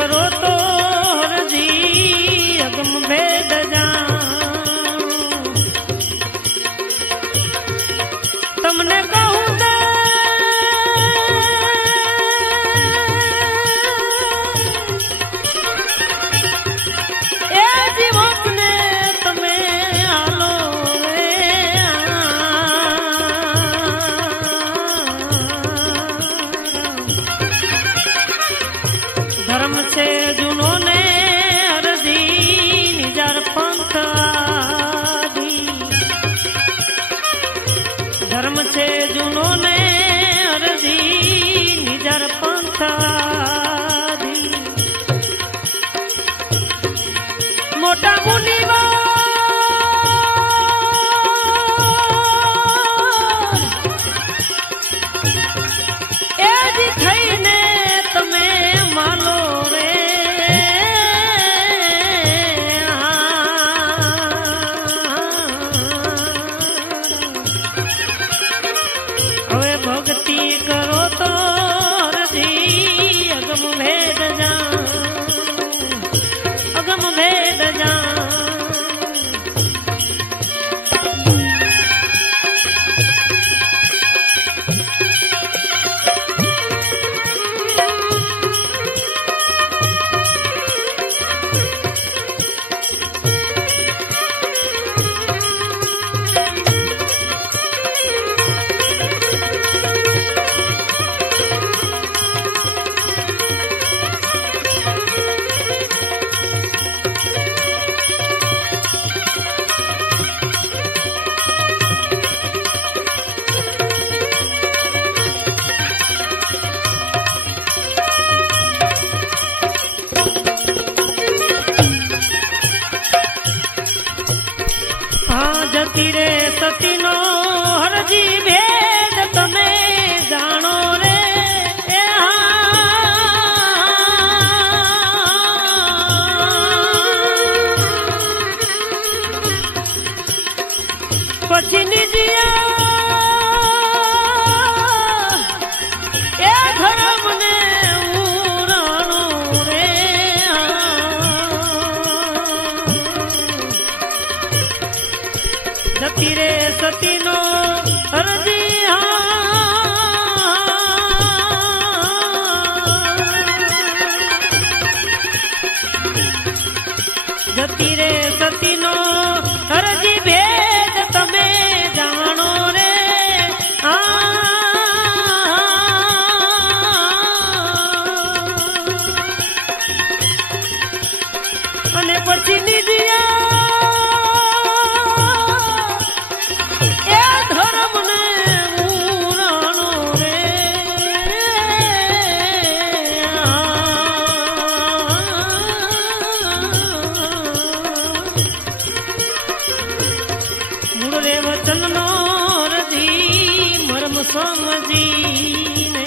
કરો તો હરજી અગમ ભેદ જાણું તમને કહું તો એ જીવોને તમે હાલો રે ધર્મ છે જૂનો ને હરજી નિજાર પંથ આદિ ધર્મ છે જૂનો ને હરજી નિજાર પંથ આદિ મોટા મુનિવાર એ જી થઈને તમે માનો રે હવે ભક્તિ કરો તો હરજી અગમ ભેદ જાણ અગમ ભેદ જાણ જતી રે સતીનો હરજી ભેદ તમે જાણો રે પછી નીજીયા એ ધર્મને ઉરાણો રે જતી રે સતીનો હરજી જતી રે સતીનો હરજી ભેદ તમે જાણો રે અને પછી નીજીયા વચનનો હરજી મર્મ સમજીને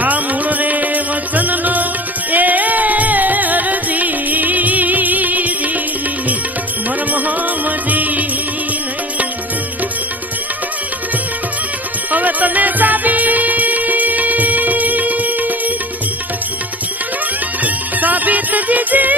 આ મૂળ રે વચનનો એ હરજી મર્મ સમજીને હવે તમે સાબિત જીજી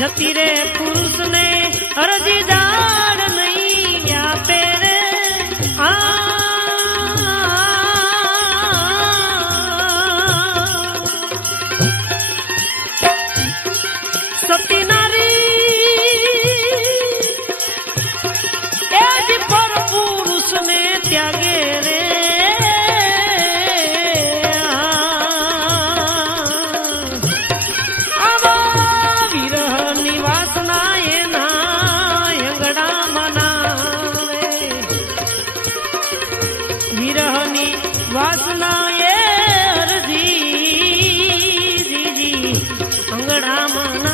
જતી રે પુરુષ ને અરજી જાડ નહીં આપે રે સતી નારી એ જ પર પુરુષ ને ત્યાગે રે વાસના એ અરજી જીજી અંગડામાં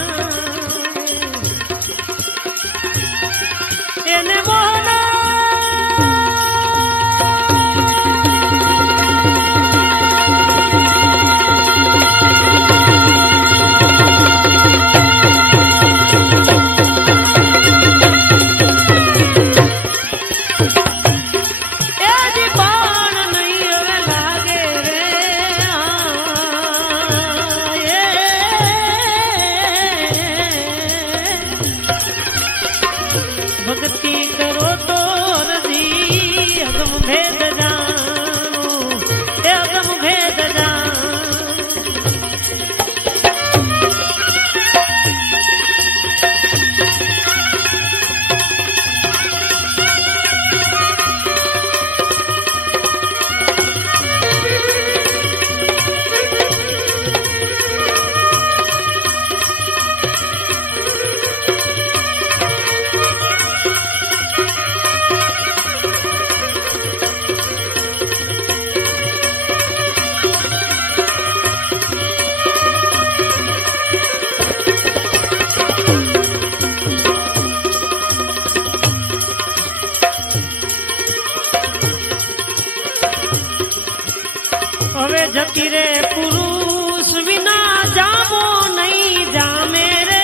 એને મોહના ભક્તિ કરો તો અરજી અગમ ભેદ જાણો એ અગમ ભેદ જાણો હવે જતી રે પુરુષ વિના જામો નહીં જામે રે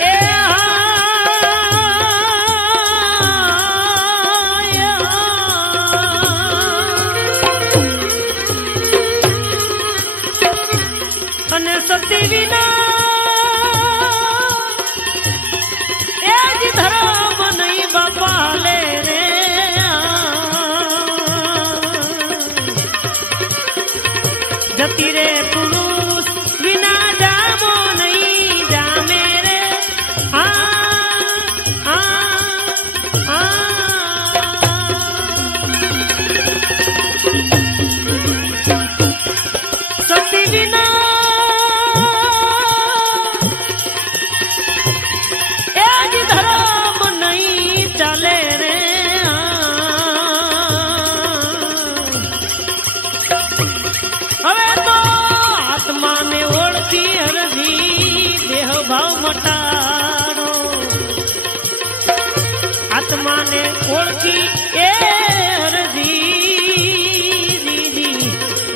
એ અને સતી વિના એ જ ધર્મ નહીં બાપા લે રે જતી રે પુરુષ વિના જામો નહીં જામે રે સતી વિના એ જ ધર્મ નહીં ચાલે રે હવે તો આત્માને ઓળખી અરજી દેહ ભાવ મટાડો આત્માને ઓળખી એ અરજી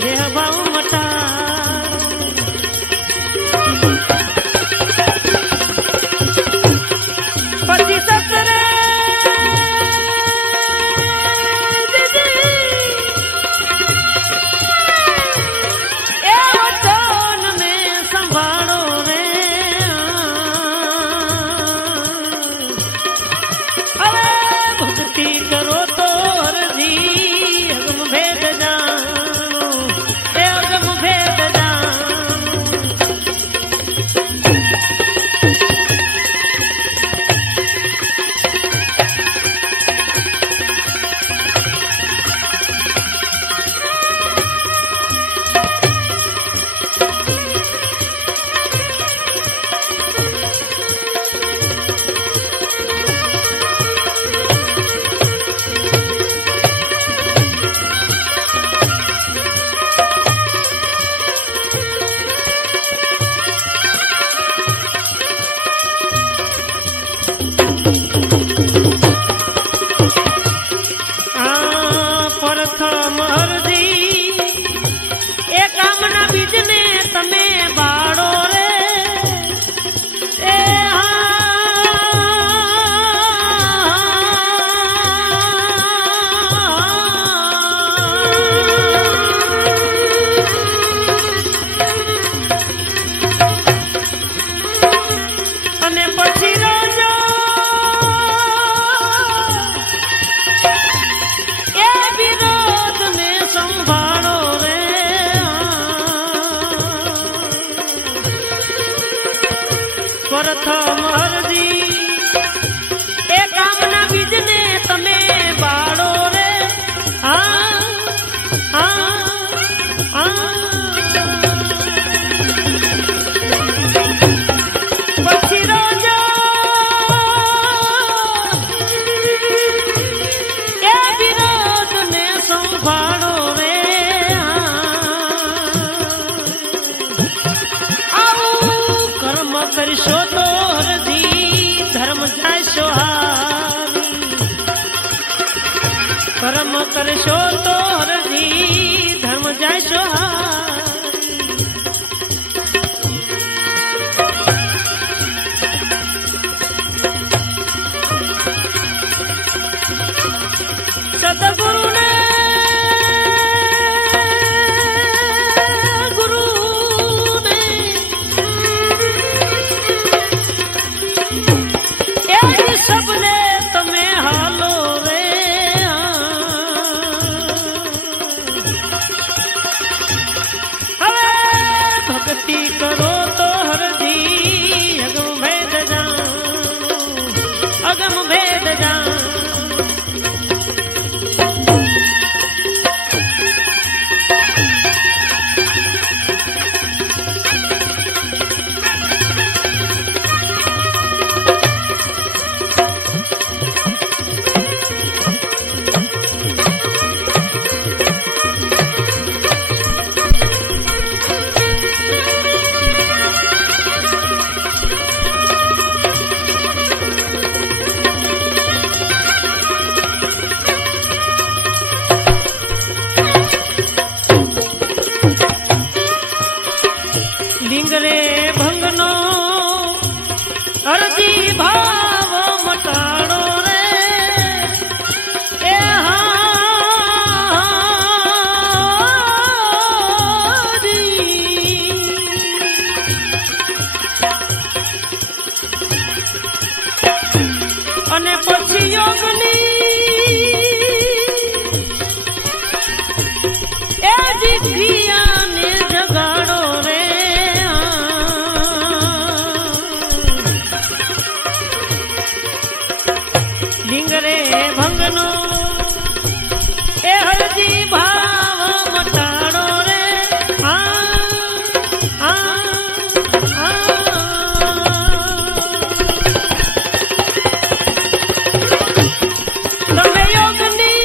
દેહ ભાવ મટાડો પછી સસરે અને પછી રોજો એ વિરોધ ને સંભાળો રે પ્રથમ હરજી એ કામના બીજને તમે બાળો રે પછી રોજો એ વિરોધ ને સંભાળો રે આવું કર્મ કરશો તો હરજી ધર્મ જાશો હારી કર્મ કરશો તો હરજી ધર્મ જાશો સદગુરુને ગુરુને એ સબને તમે હાલો રે હવે ભક્તિ કરો તો હરજી અગમ ભેદ જાણો અગમ ભેદ જાણો ડીંગરે ભંગનો અરજી ભાવ મટાડો રે એ અને પછી યોગની એ ક્રિયાને જગાડો રે ડીંગરે ભંગનો એ હરજી ભાવ મટાડો રે તમે યોગની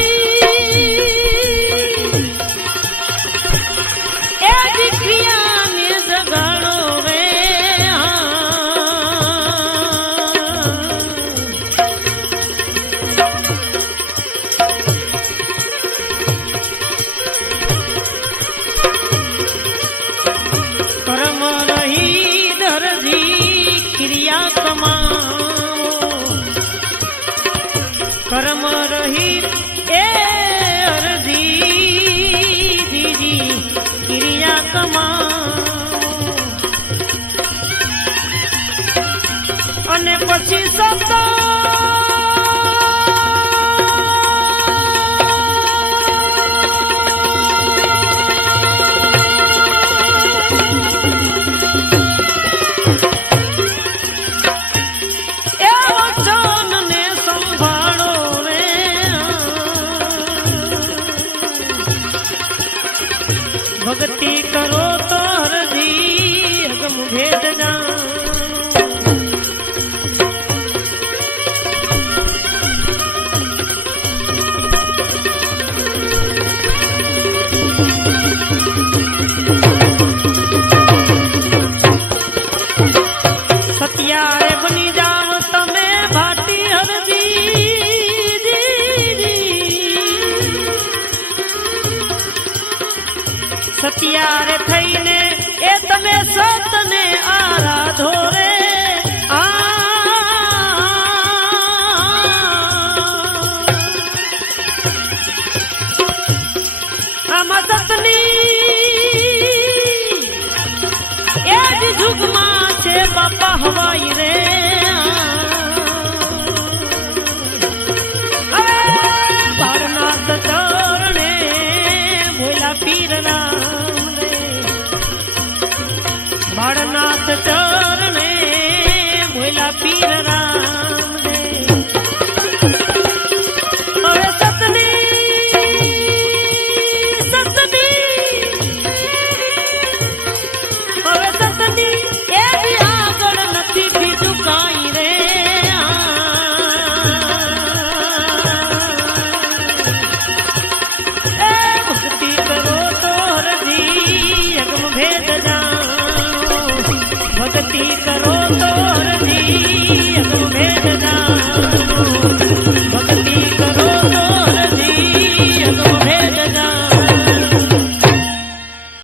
એ ક્રિયાને જગાડો રે કર્મ રહી ધરજી ક્રિયા કમાવો કર્મ રહી એ અરજી દીદી ક્રિયા કમાવો અને પછી શબ્દ ભક્તિ કરો તો હરજી અગમ ભેદ જાણો સત્યારે બની જાઓ તમે ભાટી હરજી સત્યારે થઈને એ તમે સતને આરાધો રે આમાં સતની એ જ જુગમાં છે બાપા હવાઈ રે પીર